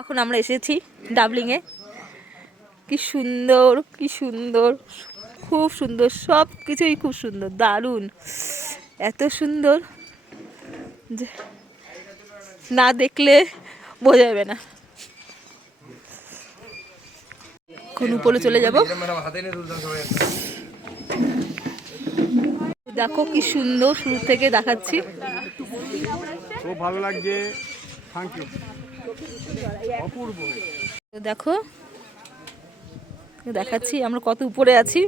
এখন আমরা এসেছি ডাবলিংয়ে। কি সুন্দর, কি সুন্দর, খুব সুন্দর, সব কিছুই খুব সুন্দর, দারুণ, এত সুন্দর যে না দেখলে বোঝা যাবে না। এখন উপরে চলে যাব। দেখো কি সুন্দর, শুরু থেকে দেখাচ্ছি। খুব ভালো লাগছে, থ্যাংক ইউ। অপূর্ব। দেখো দেখাচ্ছি আমরা কত উপরে আছি।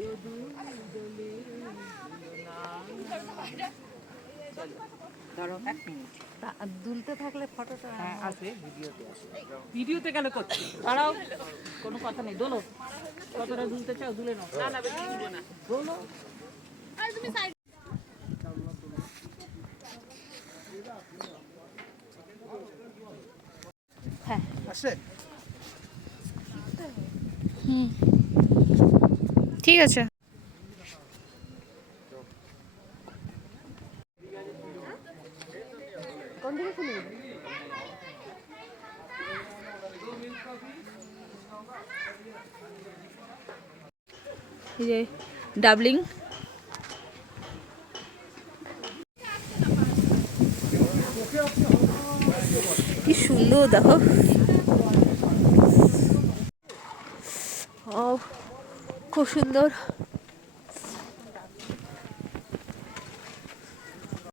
দুলতে থাকলে ফটোটা আসবে, ভিডিওতে আসবে। ভিডিওতে কেন করছি? তারাও কোনো কথা নেই, দোলো। কতটা দুলতে চাও দুলে নাও। না না, বেশি দুলবো না, দোলো। হ্যাঁ আসছে। ঠিক আছে। এই যে ডাবলিং, কি সুন্দর দেখো। ও খুব সুন্দর।